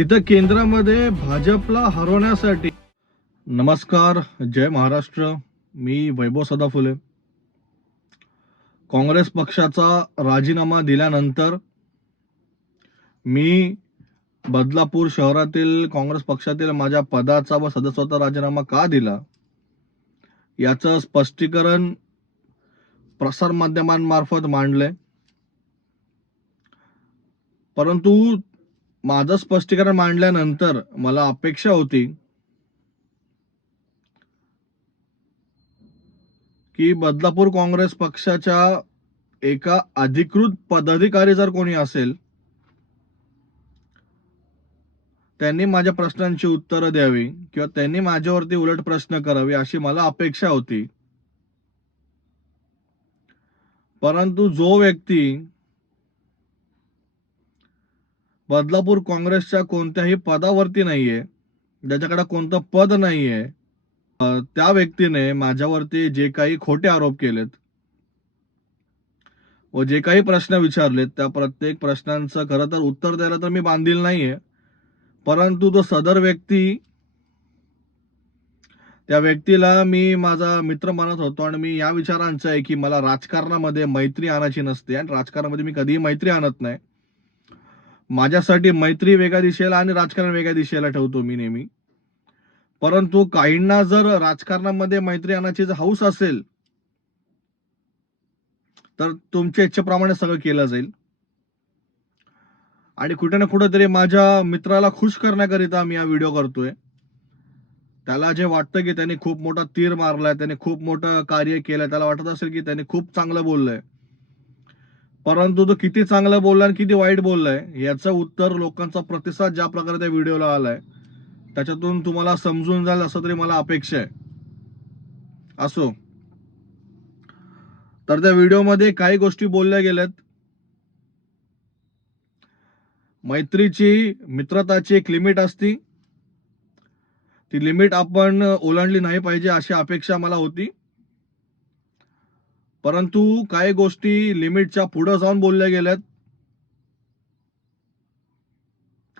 तिथं केंद्रामध्ये भाजपला हरवण्यासाठी. नमस्कार जय महाराष्ट्र. मी वैभव सदाफुले. काँग्रेस पक्षाचा राजीनामा दिल्यानंतर मी बदलापूर शहरातील काँग्रेस पक्षातील माझ्या पदाचा व सदस्यत्वाचा राजीनामा का दिला? याचं स्पष्टीकरण प्रसार माध्यमांमार्फत परंतु माझं स्पष्टीकरण मांडल्यानंतर मला अपेक्षा होती की बदलापूर काँग्रेस पक्षाच्या एका अधिकृत पदाधिकारी जर कोणी असेल त्यांनी माझ्या प्रश्नांची उत्तरं द्यावी किंवा त्यांनी माझ्यावरती उलट प्रश्न करावे अशी मला अपेक्षा होती. परंतु जो व्यक्ती बदलापूर काँग्रेसच्या कोणत्याही पदावरती नाहीये ज्याच्याकडे कोणतं पद नाहीये त्या व्यक्तीने माझ्यावरती जे काही खोटे आरोप केलेत व जे काही प्रश्न विचारलेत त्या प्रत्येक प्रश्नांचं खरं तर उत्तर द्यायला तर मी बांधील नाहीये. परंतु तो सदर व्यक्ती त्या व्यक्तीला मी माझा मित्र मानत होतो आणि मी या विचारांचं आहे की मला राजकारणामध्ये मैत्री आणायची नसते आणि राजकारणामध्ये मी कधीही मैत्री आणत नाही. माझ्यासाठी मैत्री वेगळ्या दिशेला आणि राजकारण वेगळ्या दिशेला ठेवतो मी नेहमी. परंतु काहींना जर राजकारणामध्ये मैत्री आणायची जर हौस असेल तर तुमच्या इच्छेप्रमाणे सगळं केलं जाईल. आणि कुठे ना कुठेतरी माझ्या मित्राला खुश करण्याकरिता मी हा व्हिडिओ करतोय. त्याला जे वाटतं की त्याने खूप मोठा तीर मारलाय त्याने खूप मोठं कार्य केलंय त्याला वाटत असेल की त्याने खूप चांगलं बोललंय. परंतु तो किती चांगलं बोललाय आणि किती वाईट बोललाय याचं उत्तर लोकांचा प्रतिसाद ज्या प्रकारे त्या व्हिडिओला आलाय त्याच्यातून तुम्हाला समजून जाईल असं तरी मला अपेक्षा आहे. असो. तर त्या व्हिडिओमध्ये काही गोष्टी बोलल्या गेल्यात. मैत्रीची मित्रताची एक लिमिट असती. ती लिमिट आपण ओलांडली नाही पाहिजे अशी अपेक्षा मला होती. परंतु काही गोष्टी लिमिटच्या पुढे जाऊन बोलल्या गेल्यात.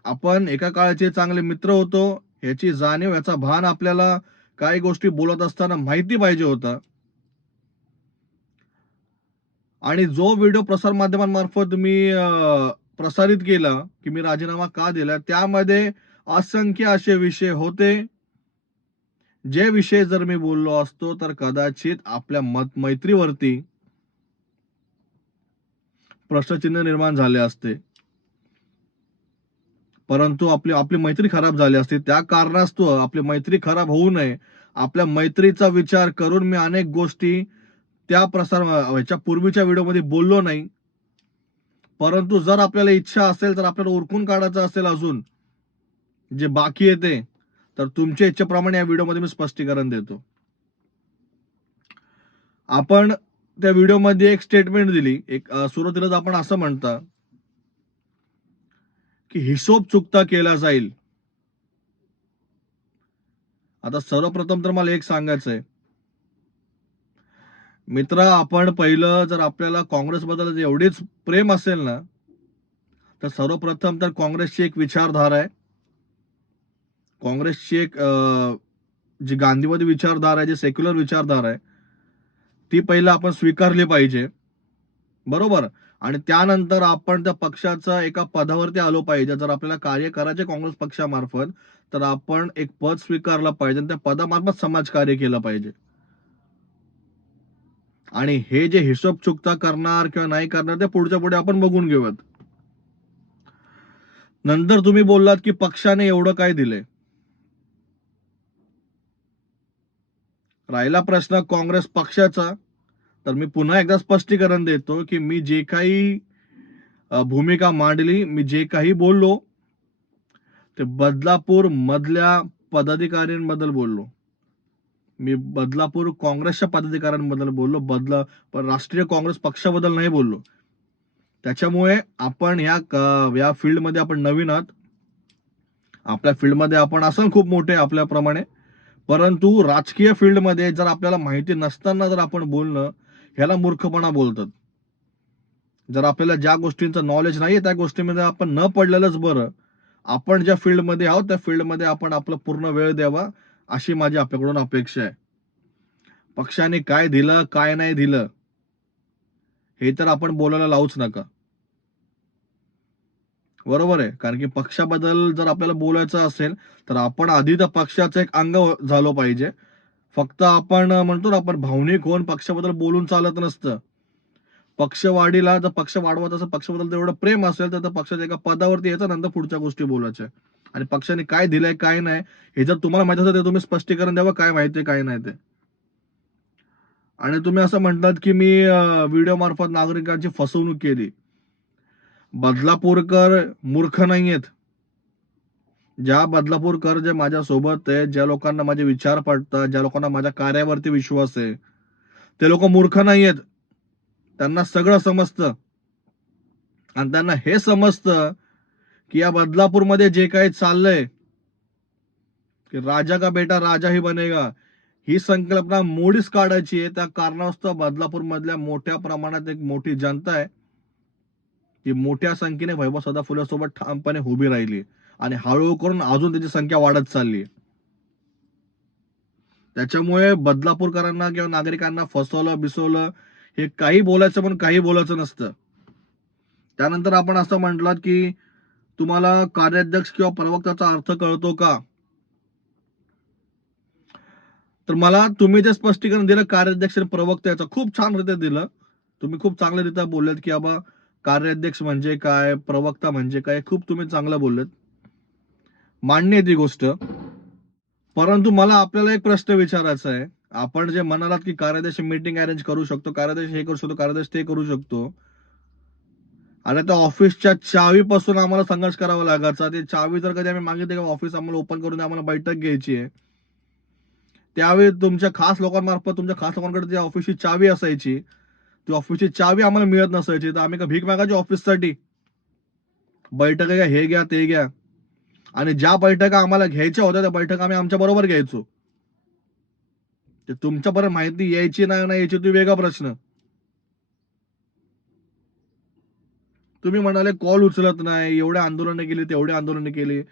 आपण एका काळाचे चांगले मित्र होतो. ह्याची जाणीव याचा भान आपल्याला काही गोष्टी बोलत असताना माहिती पाहिजे होता. आणि जो व्हिडिओ प्रसार माध्यमांमार्फत मी प्रसारित केला की मी राजीनामा का दिला त्यामध्ये असंख्य असे विषय होते. जे विषय जर मी बोललो असतो तर कदाचित आपल्या मत मैत्रीवरती प्रश्नचिन्ह निर्माण झाले असते. परंतु आपली आपली मैत्री खराब झाली असते. त्या कारणास्तव आपली मैत्री खराब होऊ नये. आपल्या मैत्रीचा विचार करून मी अनेक गोष्टी त्या प्रसार ह्याच्या पूर्वीच्या व्हिडिओमध्ये बोललो नाही. परंतु जर आपल्याला इच्छा असेल तर आपल्याला उरकून काढायचं असेल अजून जे बाकी येते तर तुमच्या इच्छेप्रमाणे या व्हिडिओमध्ये मी स्पष्टीकरण देतो. आपण त्या व्हिडिओमध्ये एक स्टेटमेंट दिली. एक सुरुवातीलाच आपण असं म्हणता की हिशोब चुकता केला जाईल. आता सर्वप्रथम तर मला एक सांगायचं आहे मित्र आपण पहिलं जर आपल्याला काँग्रेसबद्दल एवढीच प्रेम असेल ना तर सर्वप्रथम तर काँग्रेसची एक विचारधारा आहे. काँग्रेसची एक जी गांधीवादी विचारधारा आहे जी सेक्युलर विचारधारा आहे ती पहिलं आपण स्वीकारली पाहिजे. बरोबर? आणि त्यानंतर आपण त्या पक्षाचा एका पदावरती आलो पाहिजे. जर आपल्याला कार्य करायचे काँग्रेस पक्षामार्फत तर आपण एक पद स्वीकारलं पाहिजे आणि त्या पदामार्फत समाजकार्य केलं पाहिजे. आणि हे जे हिशोब चुकता करणार किंवा नाही करणार ते पुढच्या पुढे आपण बघून घेऊयात. नंतर तुम्ही बोललात की पक्षाने एवढं काय दिलंय. राहिला प्रश्न काँग्रेस पक्षाचा तर मी पुन्हा एकदा स्पष्टीकरण देतो की मी जे काही भूमिका मांडली मी जे काही बोललो ते बदलापूर मधल्या पदाधिकाऱ्यांबद्दल बोललो. मी बदलापूर काँग्रेसच्या पदाधिकाऱ्यांबद्दल बोललो बदला पण राष्ट्रीय काँग्रेस पक्षाबद्दल नाही बोललो. त्याच्यामुळे आपण या या फील्डमध्ये आपण नवीन आहात. आपल्या फील्डमध्ये आपण असाल खूप मोठे आपल्याप्रमाणे. परंतु राजकीय फील्डमध्ये जर आपल्याला माहिती नसताना जर आपण बोलणं ह्याला मूर्खपणा बोलतात. जर आपल्याला ज्या गोष्टींचं नॉलेज नाहीये त्या गोष्टीमध्ये आपण न पडलेलंच बरं. आपण ज्या फील्डमध्ये आहोत त्या फील्डमध्ये आपण आपला पूर्ण वेळ द्यावा अशी माझी आपल्याकडून अपेक्षा आहे. पक्षाने काय दिलं काय नाही दिलं हे तर आपण बोलायला लावूच नका. बरोबर आहे. कारण की पक्षाबद्दल जर आपल्याला बोलायचं असेल तर आपण आधी तर पक्षाचं एक अंग हो- झालो पाहिजे. फक्त आपण म्हणतो ना आपण भावनिक होऊन पक्षाबद्दल बोलून चालत नसतं. पक्ष वाढीला जर पक्ष वाढवत असेल पक्षाबद्दल एवढं प्रेम असेल तर पक्षाच्या एका पदावरती यायचं नंतर पुढच्या गोष्टी बोलायच्या. आणि पक्षाने काय दिलंय काय नाही हे जर तुम्हाला माहिती असेल तर तुम्ही स्पष्टीकरण द्यावं काय माहिती काय नाही ते. आणि तुम्ही असं म्हणतात की मी व्हिडिओ मार्फत नागरिकांची फसवणूक केली. बदलापूरकर मूर्ख नाहीयेत. ज्या बदलापूरकर जे माझ्या सोबत आहे ज्या लोकांना माझे विचार पडतात ज्या लोकांना माझ्या कार्यावरती विश्वास आहे ते लोक मूर्ख नाहीयेत. त्यांना सगळं समजतं. आणि त्यांना हे समजतं की या बदलापूरमध्ये जे काही चाललंय की राजा का बेटा राजा ही बनेगा ही संकल्पना मोडीच काढायची आहे. त्या कारणास्तव बदलापूर मधल्या मोठ्या प्रमाणात एक मोठी जनता आहे. ती मोठ्या संख्येने वैभव सदा फुलेसोबत ठामपणे उभी राहिली आणि हळूहळू करून अजून त्याची संख्या वाढत चालली. त्याच्यामुळे बदलापूरकरांना किंवा नागरिकांना फसवलं बिसवलं हे काही बोलायचं पण काही बोलायचं नसतं. त्यानंतर आपण असं म्हटलं की तुम्हाला कार्याध्यक्ष किंवा प्रवक्त्याचा अर्थ कळतो का? तर मला तुम्ही जे स्पष्टीकरण दिलं कार्याध्यक्ष आणि प्रवक्त्याचं खूप छान रीत्या दिलं. तुम्ही खूप चांगल्या रीत्या बोललेत की बाबा कार्याध्यक्ष म्हणजे काय प्रवक्ता म्हणजे काय खूप तुम्ही चांगलं बोललेत. मान्य आहे ती गोष्ट. परंतु मला आपल्याला एक प्रश्न विचारायचा आहे. आपण जे म्हणालात की कार्याध्यक्ष मीटिंग अरेंज करू शकतो कार्याध्यक्ष हे करू शकतो कार्याध्यक्ष ते करू शकतो. आणि त्या ऑफिसच्या चावीपासून आम्हाला संघर्ष करावा लागायचा. ते चावी जर कधी आम्ही मागितली का ऑफिस आम्हाला ओपन करून आम्हाला बैठक घ्यायची आहे. त्यावेळी तुमच्या खास लोकांमार्फत तुमच्या खास लोकांकडे त्या ऑफिसची चावी असायची. ती ऑफिसची चावी आम्हाला मिळत नसायची. तर आम्ही का भीक मागायची ऑफिससाठी बैठक घ्या हे घ्या ते घ्या. आणि ज्या बैठका आम्हाला घ्यायच्या होत्या त्या बैठका आम्ही आमच्या बरोबर घ्यायचो. ते तुमच्यापर्यंत माहिती यायची नाही ना यायची तुम्ही वेगळा प्रश्न. तुम्ही म्हणाले कॉल उचलत नाही एवढे आंदोलनं केली तेवढे आंदोलनं केली.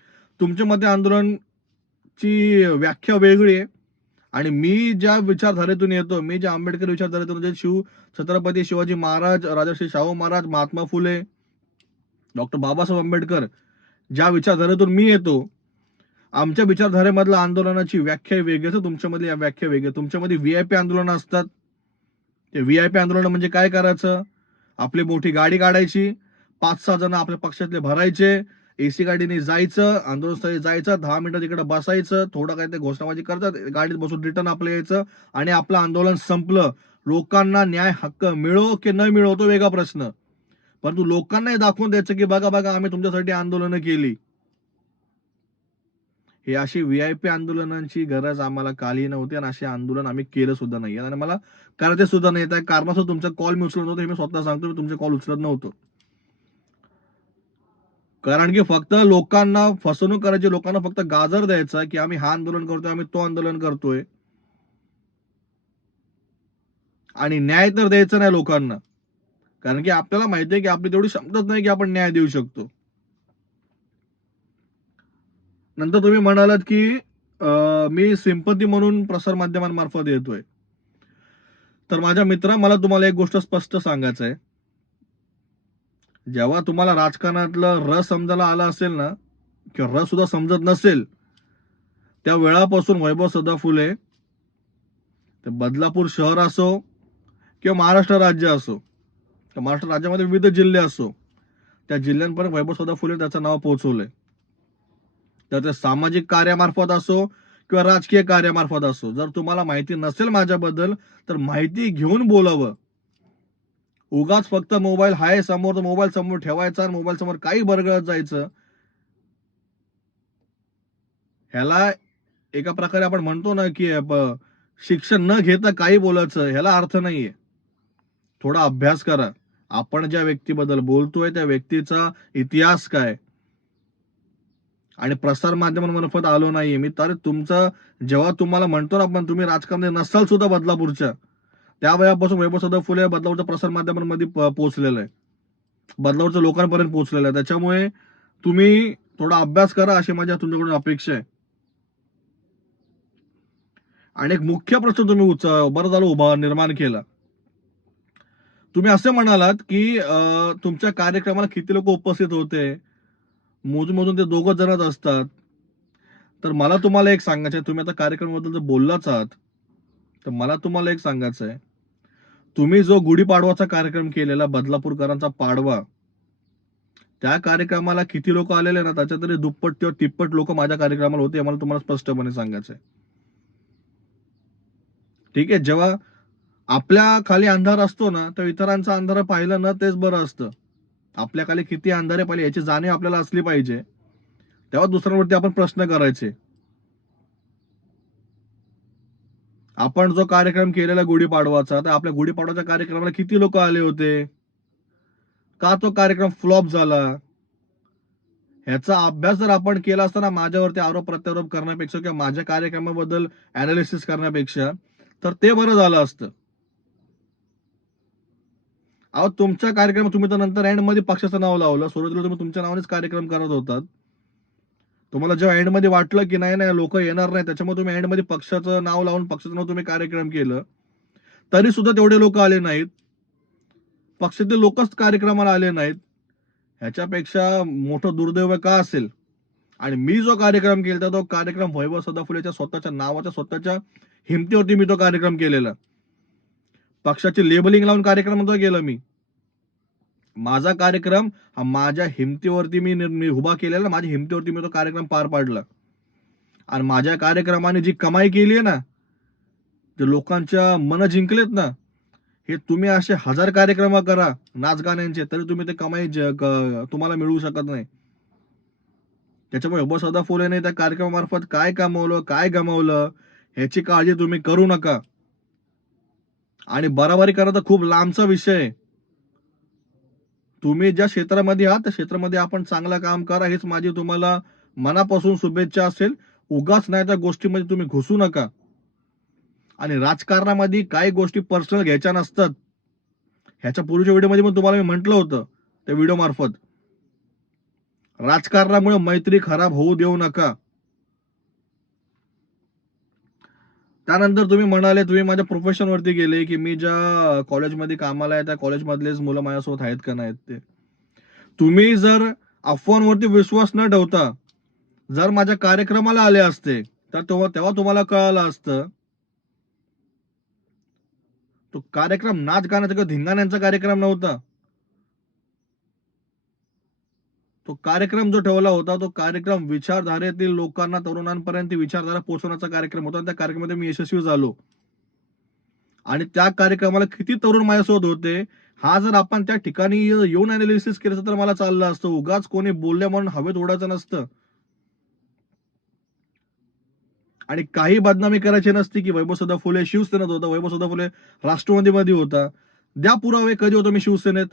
तुमच्या मते आंदोलनची व्याख्या वेगळी आहे. आणि मी ज्या विचारधारेतून येतो मी ज्या आंबेडकर विचारधारेतून म्हणजे शिव छत्रपती शिवाजी महाराज राजर्षी शाहू महाराज महात्मा फुले डॉक्टर बाबासाहेब आंबेडकर ज्या विचारधारेतून मी येतो आमच्या विचारधारेमधल्या आंदोलनाची व्याख्या वेगळी आहे. तुमच्यामधली व्याख्या वेगळी तुमच्यामध्ये व्ही आय पी आंदोलनं असतात. ते व्ही आय पी आंदोलन म्हणजे काय करायचं? आपली मोठी गाडी काढायची. पाच सहा जण आपल्या पक्षातले भरायचे. एसी गाडीने जायचं आंदोलनस्थळी जायचं दहा मिनिटं तिकडे बसायचं थोडं काही ते घोषणाबाजी करतात गाडीत बसून रिटर्न आपलं यायचं आणि आपलं आंदोलन संपलं. लोकांना न्याय हक्क मिळो की न मिळो तो वेगळा प्रश्न. परंतु लोकांनाही दाखवून द्यायचं की बघा बघा आम्ही तुमच्यासाठी आंदोलनं केली. हे अशी व्ही आय पी आंदोलनांची गरज आम्हाला कालही नव्हती आणि असे आंदोलन आम्ही केलं सुद्धा नाही. आणि मला करायचं सुद्धा नाही. त्या कारणास्तव तुमचा कॉल मी उचलत नव्हतो हे मी स्वतः सांगतो मी तुमचे कॉल उचलत नव्हतो. कारण की फक्त लोकांना फसवणूक करायची लोकांना फक्त गाजर द्यायचा की आम्ही हा आंदोलन करतोय आम्ही तो आंदोलन करतोय. आणि न्याय तर द्यायचा नाही लोकांना. कारण की आपल्याला माहिती आहे की आपली तेवढी क्षमताच नाही की आपण न्याय देऊ शकतो. नंतर तुम्ही म्हणालात की मी सिंपती म्हणून प्रसार माध्यमांमार्फत येतोय. तर माझ्या मित्रा मला तुम्हाला एक गोष्ट स्पष्ट सांगायचं आहे जेव्हा तुम्हाला राजकारणातलं रस समजायला आला असेल ना किंवा रस सुद्धा समजत नसेल त्या वेळापासून वैभव सदा फुले ते बदलापूर शहर असो किंवा महाराष्ट्र राज्य असो तर महाराष्ट्र राज्यामध्ये विविध जिल्हे असो त्या जिल्ह्यांपर्यंत वैभव सदा फुले त्याचं नाव पोहोचवलंय. तर ते सामाजिक कार्यामार्फत असो किंवा राजकीय कार्यामार्फत असो जर तुम्हाला माहिती नसेल माझ्याबद्दल तर माहिती घेऊन बोलावं. उगाच फक्त मोबाईल हाय समोर तर मोबाईल समोर ठेवायचा आणि मोबाईल समोर काही बरगळत जायचं. ह्याला एका प्रकारे आपण म्हणतो ना की शिक्षण न घेता काही बोलायचं ह्याला अर्थ नाहीये. थोडा अभ्यास करा. आपण ज्या व्यक्तीबद्दल बोलतोय त्या व्यक्तीचा इतिहास काय? आणि प्रसार माध्यमांमार्फत आलो नाहीये मी तर तुमचं जेव्हा तुम्हाला म्हणतो ना आपण तुम्ही राजकारण नसाल सुद्धा बदलापूरच्या. त्या वयापासून वैभव सदा फुले बदलावरचं प्रसार माध्यमांमध्ये पोहोचलेलं आहे. बदलापूरच्या लोकांपर्यंत पोहोचलेलं आहे. त्याच्यामुळे तुम्ही थोडा अभ्यास करा अशी माझ्या तुमच्याकडून अपेक्षा आहे. आणि एक मुख्य प्रश्न तुम्ही उच बरं झालं उभा निर्माण केला. तुम्ही असे म्हणालात की तुमच्या कार्यक्रमाला किती लोक उपस्थित होते? मोजून मोजून ते दोघं जणच असतात. तर मला तुम्हाला एक सांगायचं आहे. तुम्ही आता कार्यक्रमाबद्दल जर बोललाच आहात तर मला तुम्हाला एक सांगायचं आहे. तुम्ही जो गुढीपाडवाचा कार्यक्रम केलेला बदलापूरकरांचा पाडवा त्या कार्यक्रमाला किती लोक आलेले ना त्याच्या तरी दुप्पट किंवा तिप्पट लोक माझ्या कार्यक्रमाला होते मला तुम्हाला स्पष्टपणे सांगायचंय. ठीक आहे जेव्हा आपल्या खाली अंधार असतो ना तर इतरांचा अंधार पाहिलं ना तेच बरं असतं. आपल्या खाली किती अंधारे पाहिले याची जाणीव आपल्याला असली पाहिजे. तेव्हा दुसऱ्यांवरती आपण प्रश्न करायचे. आपण जो कार्यक्रम केलेला गुढीपाडवाचा तर आपल्या गुढीपाडवाच्या कार्यक्रमाला किती लोक आले होते? का तो कार्यक्रम फ्लॉप झाला? ह्याचा अभ्यास जर आपण केला असताना माझ्यावरती आरोप प्रत्यारोप करण्यापेक्षा किंवा माझ्या कार्यक्रमाबद्दल अनालिसिस करण्यापेक्षा तर ते बरं झालं असतं. अहो तुमच्या कार्यक्रम तुम्ही तर नंतर एंडमध्ये पक्षाचं नाव लावलं. सुरुवातीला तुम्ही तुमच्या नावानेच कार्यक्रम करत होतात. तुम्हाला जेव्हा एंडमध्ये वाटलं की नाही नाही लोक येणार नाही त्याच्यामुळे तुम्ही एंडमध्ये पक्षाचं नाव लावून पक्षाचं नाव तुम्ही कार्यक्रम केलं. तरी सुद्धा तेवढे लोक आले नाहीत. पक्षाचे लोकच कार्यक्रमाला आले नाहीत. ह्याच्यापेक्षा मोठं दुर्दैव का असेल? आणि मी जो कार्यक्रम केला तो कार्यक्रम वैभव सदाफुलेच्या स्वतःच्या नावाच्या स्वतःच्या हिमतीवरती मी तो कार्यक्रम केलेला. पक्षाची लेबलिंग लावून कार्यक्रम नव्हता केला मी. माझा कार्यक्रम हा माझ्या हिमतीवरती मी निर- उभा केलेला माझ्या हिमतीवरती मी तो कार्यक्रम पार पाडला. आणि माझ्या कार्यक्रमाने जी कमाई केली आहे ना ते लोकांच्या मन जिंकलेत ना हे तुम्ही असे हजार कार्यक्रम करा नाच गाण्यांचे तरी तुम्ही ते कमाई तुम्हाला मिळवू शकत नाही. त्याच्यामुळे उभं सदा फुलेने त्या कार्यक्रमामार्फत काय कमवलं काय गमावलं ह्याची काळजी तुम्ही करू नका. आणि बराबरी करा तर खूप लांबचा विषय आहे. तुम्ही ज्या क्षेत्रामध्ये आहात त्या क्षेत्रामध्ये आपण चांगलं काम करा हेच माझी तुम्हाला मनापासून शुभेच्छा असेल. उगाच नाही त्या गोष्टीमध्ये तुम्ही घुसू नका. आणि राजकारणामध्ये काही गोष्टी पर्सनल घ्यायच्या नसतात. ह्याच्या पूर्वीच्या व्हिडिओमध्ये पण तुम्हाला मी म्हटलं होतं त्या व्हिडिओ मार्फत राजकारणामुळे मैत्री खराब होऊ देऊ नका. त्यानंतर तुम्ही म्हणाले तुम्ही माझ्या प्रोफेशन वरती गेले की मी ज्या कॉलेजमध्ये कामाला आहे त्या कॉलेजमधलेच मुलं माझ्यासोबत आहेत का नाहीत ते. तुम्ही जर अफवांवरती विश्वास न ठेवता जर माझ्या कार्यक्रमाला आले असते तर तेव्हा तेव्हा तुम्हाला कळालं असतं तो कार्यक्रम नाच गाण्याचा किंवा धिंगाण्यांचा कार्यक्रम नव्हता. तो कार्यक्रम जो ठेवला होता तो कार्यक्रम विचारधारेतील लोकांना तरुणांपर्यंत विचारधारा पोहोचवण्याचा कार्यक्रम होता. आणि त्या कार्यक्रमामध्ये मी यशस्वी झालो. आणि त्या कार्यक्रमाला किती तरुण माझ्यासोबत होते हा जर आपण त्या ठिकाणी येऊन अनालिसिस केलं तर मला चाललं असतं. उगाच कोणी बोलले म्हणून हवेत उडायचं नसतं. आणि काही बदनामी करायची नसती की वैभव सदा फुले शिवसेनेत होता. वैभव सदा फुले राष्ट्रवादीमध्ये होता. द्या पुरावे कधी होतो मी शिवसेनेत?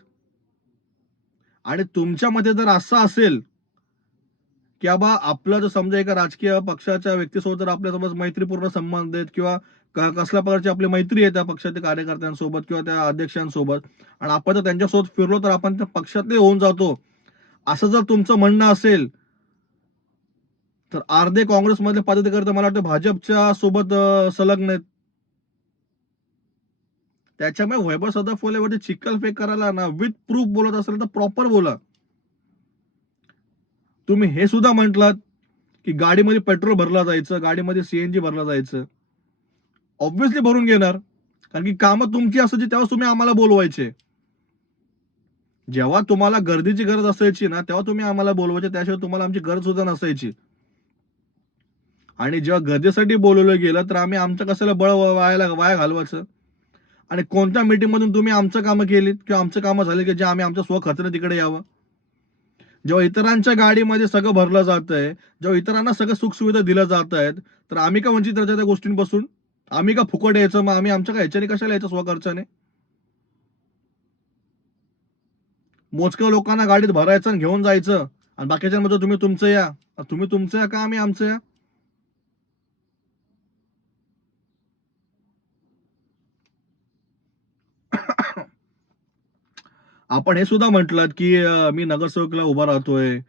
आणि तुमच्यामध्ये जर असं असेल की बाबा आपलं जर समजा एका राजकीय पक्षाच्या व्यक्तीसोबत जर आपल्यासोबत मैत्रीपूर्ण संबंध आहेत किंवा कसल्या प्रकारची आपली मैत्री आहे त्या पक्षाच्या कार्यकर्त्यांसोबत किंवा त्या अध्यक्षांसोबत आणि आपण जर त्यांच्यासोबत फिरलो तर आपण त्या पक्षातले होऊन जातो. असं जर तुमचं म्हणणं असेल तर अर्धे काँग्रेसमधले पदाधिकारी तर मला वाटतं भाजपच्या सोबत संलग्न आहेत. त्याच्यामुळे वैभव सदाफुलेवरती चिकल फेक करायला ना विथ प्रूफ बोलत असेल तर प्रॉपर बोला. तुम्ही हे सुद्धा म्हटलात की गाडीमध्ये पेट्रोल भरला जायचं गाडीमध्ये सीएनजी भरला जायचं. ऑब्व्हियसली भरून घेणार. कारण की कामं तुमची असायची तेव्हा तुम्ही आम्हाला बोलवायचे. जेव्हा तुम्हाला गर्दीची गरज असायची ना तेव्हा तुम्ही आम्हाला बोलवायचे. त्याशिवाय तुम्हाला आमची गरज सुद्धा नसायची. आणि जेव्हा गरजेसाठी बोलवलं गेलं तर आम्ही आमचं कशाला बळ वायाला वाया घालवायचं? आणि कोणत्या मीटिंगमधून तुम्ही आमचं कामं केलीत किंवा आमचं कामं झाले की जे आम्ही आमच्या स्वखर्चाने तिकडे यावं? जेव्हा इतरांच्या गाडीमध्ये सगळं भरलं जात आहे जेव्हा इतरांना सगळं सुखसुविधा दिल्या जात आहेत तर आम्ही का वंचित राहतो त्या गोष्टींपासून? आम्ही का फुकट यायचं? मग आम्ही आमच्या का ह्याच्याने कशाला यायचं स्वखर्चाने? मोजक्या लोकांना गाडीत भरायचं आणि घेऊन जायचं. आणि बाकीच्यांमध्ये तुम्ही तुमचं या. तुम्ही तुमचं या का आम्ही आमचं या? आपण हे सुद्धा म्हटलं की मी नगरसेवकला उभा राहतोय.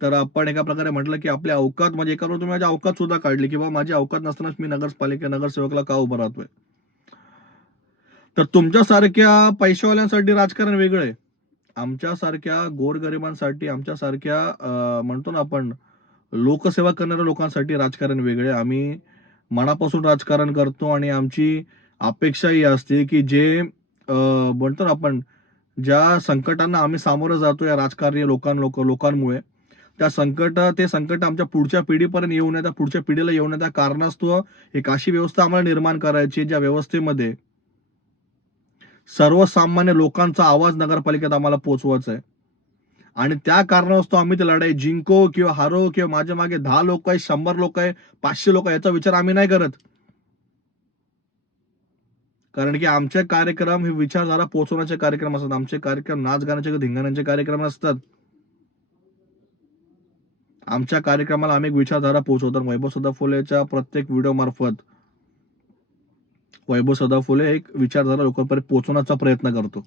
तर आपण एका प्रकारे म्हटलं की आपल्या अवकात म्हणजे एका तुम्ही माझी अवकात सुद्धा काढली किंवा माझी अवकात नसतानाच मी नगरपालिका नगरसेवकला का उभा राहतोय? तर तुमच्यासारख्या पैशावाल्यांसाठी राजकारण वेगळं आहे. आमच्यासारख्या गोरगरिबांसाठी आमच्यासारख्या म्हणतो ना आपण लोकसेवा करणाऱ्या लोकांसाठी राजकारण वेगळे आम्ही मनापासून राजकारण करतो आणि आमची अपेक्षा ही असते की जे म्हणतो ना आपण ज्या संकटांना आम्ही सामोरं जातो या राजकारणी लोकां लोक लोकांमुळे त्या संकट ते संकट आमच्या पुढच्या पिढीपर्यंत येऊ नये त्या पुढच्या पिढीला येऊ नये त्या कारणास्तव एक अशी व्यवस्था आम्हाला निर्माण करायची आहे, ज्या व्यवस्थेमध्ये सर्वसामान्य लोकांचा आवाज नगरपालिकेत आम्हाला पोचवायचा आहे. आणि त्या कारणास्तव आम्ही ती लढाई जिंको किंवा हारो किंवा माझ्या मागे दहा लोक आहे शंभर लोक आहे पाचशे लोक आहे याचा विचार आम्ही नाही करत. कारण की आमचे कार्यक्रम हे विचारधारा पोहोचवण्याचे कार्यक्रम असतात. आमचे कार्यक्रम नाच गाण्याचे धिंगाण्याचे कार्यक्रम असतात आमच्या कार्यक्रमाला आम्ही एक विचारधारा पोहोचवतो. वैभव सदा फुलेच्या प्रत्येक व्हिडिओ मार्फत वैभव सदा फुले एक विचारधारा लोकांपर्यंत पोहोचवण्याचा प्रयत्न करतो.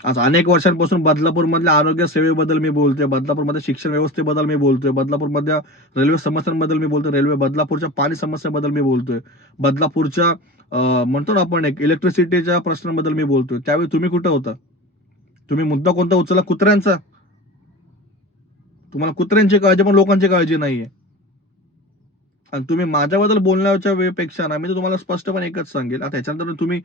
आज अनेक वर्षांपासून बदलापूर मधल्या आरोग्य सेवेबद्दल मी बोलतोय बदलापूरमध्ये शिक्षण व्यवस्थेबद्दल मी बोलतोय बदलापूरमधल्या रेल्वे समस्यांबद्दल मी बोलतोय रेल्वे बदलापूरच्या पाणी समस्याबद्दल मी बोलतोय बदलापूरच्या म्हणतो ना आपण एक इलेक्ट्रिसिटीच्या प्रश्नांबद्दल मी बोलतोय. त्यावेळी तुम्ही कुठं होता? तुम्ही मुद्दा कोणता उचलला? कुत्र्यांचा? तुम्हाला कुत्र्यांची काळजी पण लोकांची काळजी नाहीये. आणि तुम्ही माझ्याबद्दल बोलण्याच्या वेळेपेक्षा ना मी तुम्हाला स्पष्टपणे एकच सांगेल. आता याच्यानंतर तुम्ही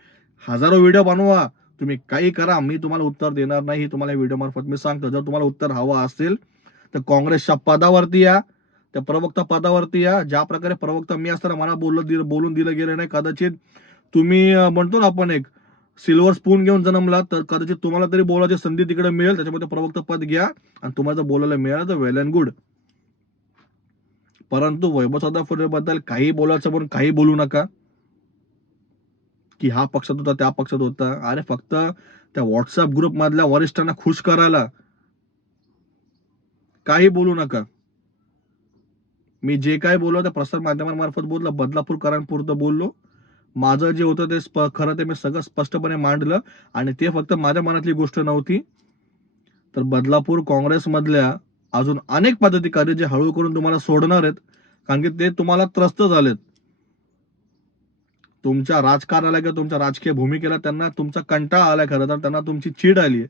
हजारो व्हिडिओ बनवा. तुम्ही काही करा मी तुम्हाला उत्तर देणार नाही हे तुम्हाला व्हिडिओ मार्फत मी सांगतो. जर तुम्हाला उत्तर हवं असेल तर काँग्रेसच्या पदावरती या त्या प्रवक्ता पदावरती या. ज्या प्रकारे प्रवक्ता मी असताना मला बोललं दिलं बोलून दिलं गेलं नाही कदाचित तुम्ही म्हणतो ना आपण एक सिल्वर स्पून घेऊन जन्मला तर कदाचित तुम्हाला तरी बोलायची संधी तिकडे मिळेल. त्याच्यामध्ये प्रवक्ता पद घ्या आणि तुम्हाला जर बोलायला मिळालं तर वेल अँड गुड परंतु वैभव सदा बद्दल काही बोलायचं पण काही बोलू नका. की हा पक्षात होता त्या पक्षात होता. अरे फक्त त्या व्हॉट्सअप ग्रुप मधल्या वरिष्ठांना खुश करायला. काही बोलू नका. मी जे काय बोललो त्या प्रसार माध्यमांमार्फत बोललो बदलापूरकरांपुरतं बोललो. माझं जे होतं ते स्प- खरं ते मी सगळं स्पष्टपणे मांडलं आणि ते फक्त माझ्या मनातली गोष्ट नव्हती. तर बदलापूर काँग्रेसमधल्या अजून अनेक पदाधिकारी जे हळू करून तुम्हाला सोडणार आहेत कारण की ते तुम्हाला त्रस्त झालेत. तुमच्या राजकारणाला किंवा तुमच्या राजकीय भूमिकेला त्यांना तुमचा कंटाळा आलाय खरं तर त्यांना तुमची चीड आली आहे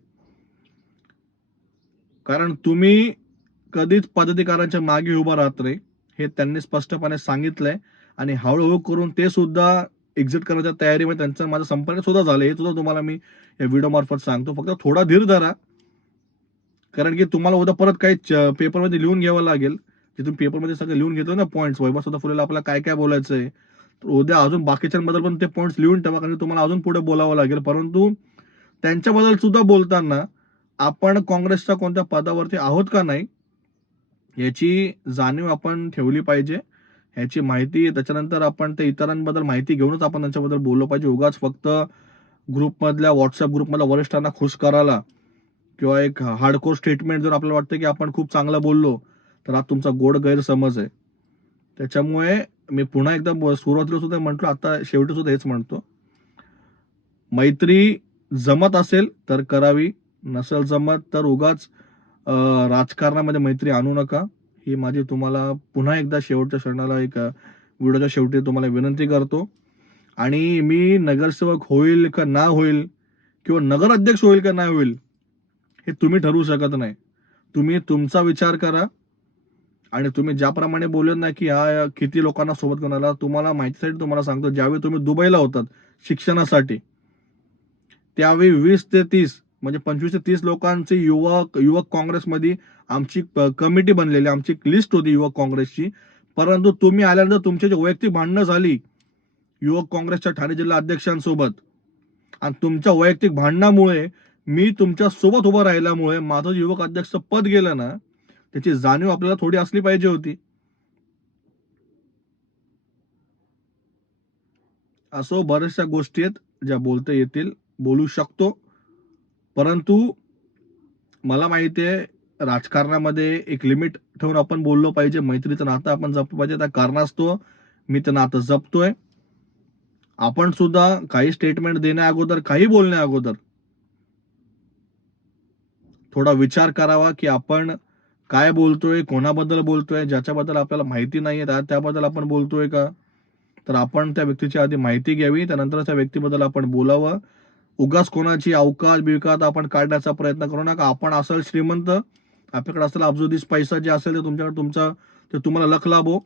कारण तुम्ही कधीच पदाधिकाऱ्यांच्या मागे उभा राहत नाही हे त्यांनी स्पष्टपणे सांगितलंय. आणि हळूहळू करून ते सुद्धा एक्झिट करण्याच्या तयारीमध्ये त्यांचा माझा संपर्क सुद्धा झाला हे सुद्धा तुम्हाला मी या व्हिडिओ मार्फत सांगतो. फक्त थोडा धीर धरा. कारण की तुम्हाला उद्या परत काही पेपरमध्ये लिहून घ्यावं लागेल. जे तुम्ही पेपरमध्ये सगळं लिहून घेतलं ना पॉईंट्स वैभव सुद्धा फुलेला आपल्याला काय काय बोलायचं आहे उद्या अजून बाकीच्यांबद्दल पण ते पॉईंट्स लिहून ठेवा कारण तुम्हाला अजून पुढे बोलावं लागेल. परंतु त्यांच्याबद्दल सुद्धा बोलताना आपण काँग्रेसच्या कोणत्या पदावरती आहोत का नाही याची जाणीव आपण ठेवली पाहिजे. ह्याची माहिती त्याच्यानंतर आपण ते इतरांबद्दल माहिती घेऊनच आपण त्यांच्याबद्दल बोललो पाहिजे. उगाच फक्त ग्रुपमधल्या व्हॉट्सअप ग्रुपमधल्या वरिष्ठांना खुश करायला किंवा एक हार्डकोर स्टेटमेंट जर आपल्याला वाटतं की आपण खूप चांगलं बोललो तर हा तुमचा गोड गैरसमज आहे. त्याच्यामुळे मी पुन्हा एकदा सुरुवातीला सुद्धा म्हटलो आता शेवटी सुद्धा हेच म्हणतो. मैत्री जमत असेल तर करावी नसेल जमत तर उगाच राजकारणामध्ये मैत्री आणू नका. ही माझी तुम्हाला पुन्हा एकदा शेवटच्या क्षणाला एक व्हिडिओच्या शेवटी तुम्हाला विनंती करतो. आणि मी नगरसेवक होईल का ना होईल किंवा नगराध्यक्ष होईल का नाही होईल हे तुम्ही ठरवू शकत नाही. तुम्ही तुमचा विचार करा. आणि तुम्ही ज्याप्रमाणे बोलत ना की हा किती लोकांना सोबत घेऊन आला. तुम्हाला माहितीसाठी तुम्हाला सांगतो ज्यावेळी तुम्ही दुबईला होतात शिक्षणासाठी त्यावेळी वीस ते तीस म्हणजे पंचवीस ते तीस लोकांची युवक युवक काँग्रेसमध्ये आमची कमिटी बनलेली आमची लिस्ट होती युवक काँग्रेसची. परंतु तुम्ही आल्यानंतर तुमची जी वैयक्तिक भांडणं झाली युवक काँग्रेसच्या ठाणे जिल्हा अध्यक्षांसोबत आणि तुमच्या वैयक्तिक भांडणामुळे मी तुमच्यासोबत उभं राहिल्यामुळे माझं युवक अध्यक्ष पद गेलं ना त्याची जाणीव आपल्याला थोडी असली पाहिजे होती. असो बऱ्याचशा गोष्टी आहेत ज्या बोलता येतील बोलू शकतो. परंतु मला माहिती आहे राजकारणामध्ये एक लिमिट ठेवून आपण बोललो पाहिजे. मैत्रीचं नातं आपण जपलं पाहिजे. त्या कारणास्तव मी ते नातं जपतोय. आपण सुद्धा काही स्टेटमेंट देण्या अगोदर काही बोलण्या अगोदर थोडा विचार करावा की आपण काय बोलतोय कोणाबद्दल बोलतोय ज्याच्याबद्दल आपल्याला माहिती नाहीये त्या- त्याबद्दल आपण बोलतोय का? तर आपण त्या व्यक्तीची आधी माहिती घ्यावी त्यानंतर त्या व्यक्तीबद्दल आपण बोलावं. उगाच कोणाची अवकात बिवकात आपण काढण्याचा प्रयत्न करू नका. आपण असेल श्रीमंत आपल्याकडे असेल अब्जुदीस पैसा जे असेल ते तुमच्याकडे तुमचा ते तुम्हाला लख लाभो.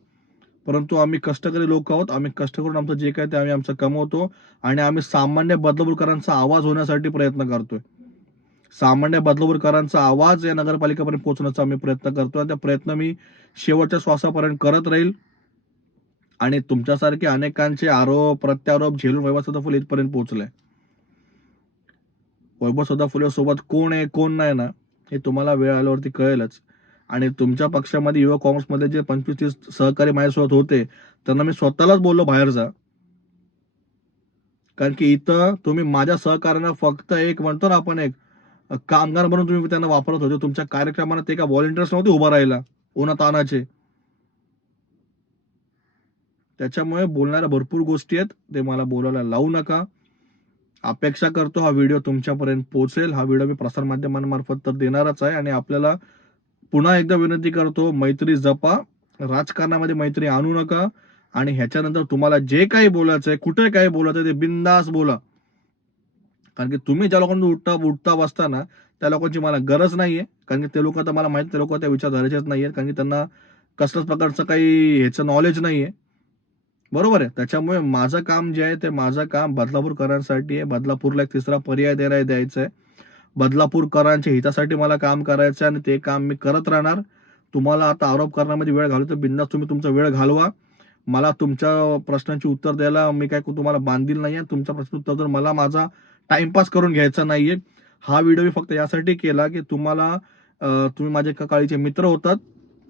परंतु आम्ही कष्टकरी लोक आहोत. आम्ही कष्ट करून आमचं जे काय ते आम्ही आमचं कमवतो आणि आम्ही सामान्य बदलपूरकरांचा आवाज होण्यासाठी प्रयत्न करतोय. सामान्य बदलवरकरांचा आवाज या नगरपालिकेपर्यंत पोहोचण्याचा आम्ही प्रयत्न करतो आणि त्या प्रयत्न मी शेवटच्या श्वासापर्यंत करत राहील. आणि तुमच्यासारखे अनेकांचे आरोप प्रत्यारोप झेलून वैभव सदाफुले इथपर्यंत पोहोचले. वैभव सदाफुले सोबत कोण आहे कोण नाही ना हे तुम्हाला वेळ आल्यावरती कळेलच. आणि तुमच्या पक्षामध्ये युवा काँग्रेसमध्ये जे पंचवीस तीस सहकारी माझ्यासोबत होते त्यांना मी स्वतःलाच बोललो बाहेर जा. कारण की इथं तुम्ही माझ्या सहकार्यांना फक्त एक म्हणतो ना आपण एक कामगार म्हणून तुम्ही त्यांना वापरत होते. तुमच्या कार्यक्रमाला ते का व्हॉलेंटियर्स नव्हते उभा राहिला. उन्हा तानाचे. त्याच्यामुळे बोलणाऱ्या भरपूर गोष्टी आहेत. ते मला बोलायला लावू नका. अपेक्षा करतो हा व्हिडिओ तुमच्यापर्यंत पोहोचेल. हा व्हिडिओ मी प्रसार माध्यमांमार्फत तर देणारच आहे आणि आपल्याला पुन्हा एकदा विनंती करतो मैत्री जपा. राजकारणामध्ये मैत्री आणू नका. आणि ह्याच्यानंतर तुम्हाला जे काही बोलायचं आहे कुठे काय बोलायचं ते बिंदास बोला. कारण की तुम्ही ज्या लोकांना उठता उठता बसताना त्या लोकांची मला गरज नाही आहे कारण की ते लोक तर मला माहीत ते लोक त्या विचारधारेचेच आहेत कारण की त्यांना कसल्याच प्रकारचं काही ह्याचं नॉलेज नाही आहे बरोबर आहे. त्याच्यामुळे माझं काम जे आहे ते माझं काम बदलापूर करण्यासाठी आहे. बदलापूरला एक तिसरा पर्याय देणार द्यायचा आहे बदलापूरकरांच्या हितासाठी मला काम करायचं आहे आणि ते काम मी करत राहणार. तुम्हाला आता आरोप करण्यामध्ये वेळ घालू तर बिंदास तुम्ही तुमचा वेळ घालवा. मला तुमच्या प्रश्नांची उत्तर द्यायला मी काय तुम्हाला बांधील नाही आहे तुमच्या प्रश्न उत्तर तर मला माझा टाइमपास करून घ्यायचा नाहीये. हा व्हिडिओ मी फक्त यासाठी केला की तुम्हाला तुम्ही माझे काळीचे मित्र होतात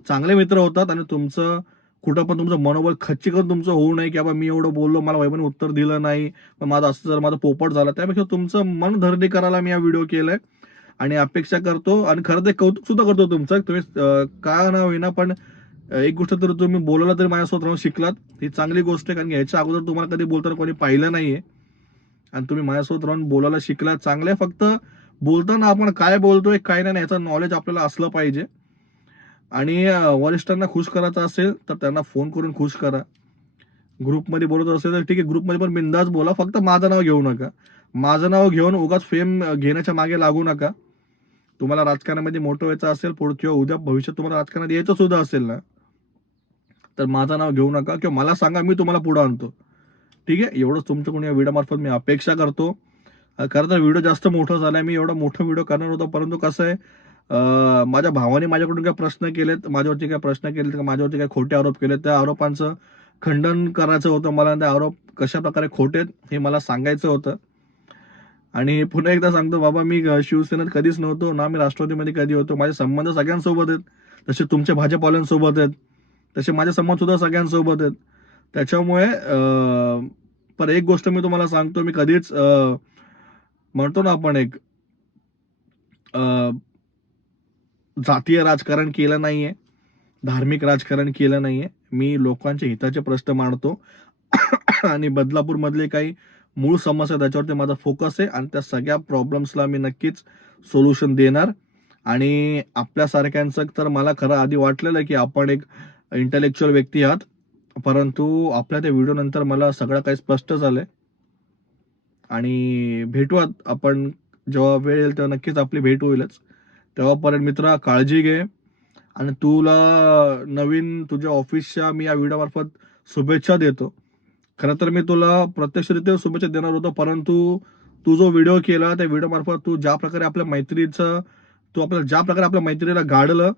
चांगले मित्र होतात आणि तुमचं कुठं पण तुमचं मनोबल खच्ची करून तुमचं होऊ नये की बाबा मी एवढं बोललो मला वैभवने उत्तर दिलं नाही मग माझं असं जर माझं पोपट झालं त्यापेक्षा तुमचं मन धरणी करायला मी हा व्हिडिओ केलाय. आणि अपेक्षा करतो आणि खरं ते कौतुक सुद्धा करतो तुमचं. तुम्ही का ना होईना पण एक गोष्ट तर तुम्ही बोलायला तरी माझ्यासोबत राहून शिकलात. ही चांगली गोष्ट आहे कारण याच्या अगोदर तुम्हाला कधी बोलताना कोणी पाहिलं नाहीये. आणि तुम्ही माझ्यासोबत राहून बोलायला शिकला चांगलं आहे फक्त बोलताना आपण काय बोलतोय काय नाही याचं नॉलेज आपल्याला असलं पाहिजे. आणि वरिष्ठांना खुश करायचं असेल तर त्यांना फोन करून खुश करा. ग्रुपमध्ये बोलत असेल तर ठीक आहे ग्रुपमध्ये पण बिंदास बोला. फक्त माझं नाव घेऊ नका. माझं नाव घेऊन उगाच फेम घेण्याच्या मागे लागू नका. तुम्हाला राजकारणामध्ये मोठं व्हायचं असेल पुढे किंवा उद्या भविष्यात तुम्हाला राजकारणात यायचं सुद्धा असेल ना तर माझं नाव घेऊ नका किंवा मला सांगा मी तुम्हाला पुढे आणतो. ठीक आहे? एवढंच तुमच्याकडून या व्हिडिओमार्फत मी अपेक्षा करतो. खरं तर व्हिडिओ जास्त मोठा आहे मी एवढा मोठा व्हिडिओ करणार होतो. परंतु कसं आहे माझ्या भावाने माझ्याकडून काय प्रश्न केलेत माझ्यावरती काय प्रश्न केलेत का माझ्यावरती काय खोटे आरोप केलेत त्या आरोपांचं खंडन करायचं होतं मला. त्या ते आरोप कशा प्रकारे खोटे आहेत हे मला सांगायचं होतं. आणि पुन्हा एकदा सांगतो बाबा मी शिवसेनेत कधीच नव्हतो ना मी राष्ट्रवादीमध्ये कधी होतो. माझे संबंध सगळ्यांसोबत आहेत. तसे तुमच्या भाजपवाल्यांसोबत आहेत. तसे माझे संबंध सुद्धा सगळ्यांसोबत आहेत. त्याच्यामुळे पर पण एक गोष्ट मी तुम्हाला सांगतो मी कधीच म्हणतो ना आपण एक जातीय राजकारण केलं नाहीये धार्मिक राजकारण केलं नाहीये मी लोकांच्या हिताचे प्रश्न मांडतो. आणि बदलापूरमधले काही मूळ समस्या त्याच्यावरती माझा फोकस आहे आणि त्या सगळ्या प्रॉब्लेम्सला मी नक्कीच सोल्युशन देणार. आणि आपल्यासारख्यांचं तर मला खरं आधी वाटलेलं की आपण एक इंटेलेक्च्युअल व्यक्ती आहात. परंतु आपल्या त्या व्हिडिओनंतर मला सगळं काही स्पष्ट झालं आहे आणि भेटूयात आपण जेव्हा वेळ येईल तेव्हा नक्कीच आपली भेट होईलच. तेव्हापर्यंत मित्रा काळजी घे. आणि तुला नवीन तुझ्या ऑफिसच्या मी या व्हिडिओमार्फत शुभेच्छा देतो. खरं तर मी तुला प्रत्यक्षरित्या शुभेच्छा देणार होतो परंतु तू जो व्हिडिओ केला त्या व्हिडिओमार्फत तू ज्या प्रकारे आपल्या मैत्रीचं तू आपल्या ज्या प्रकारे आपल्या मैत्रीला गाडलं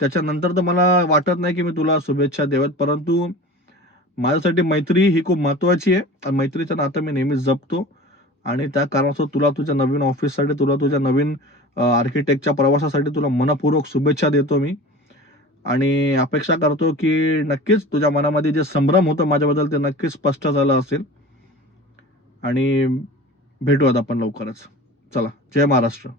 त्याच्यानंतर तर मला वाटत नाही की मी तुला शुभेच्छा देवत परंतु माझ्यासाठी मैत्री ही खूप महत्वाची आहे. आणि मैत्रीचं नातं मी नेहमीच जपतो. आणि त्या कारणास्तव तुला तुझ्या नवीन ऑफिससाठी तुला तुझ्या नवीन आर्किटेक्टच्या प्रवासासाठी तुला मनपूर्वक शुभेच्छा देतो मी. आणि अपेक्षा करतो की नक्कीच तुझ्या मनामध्ये जे संभ्रम होतं माझ्याबद्दल ते नक्कीच स्पष्ट झालं असेल. आणि भेटूयात आपण लवकरच. चला जय महाराष्ट्र.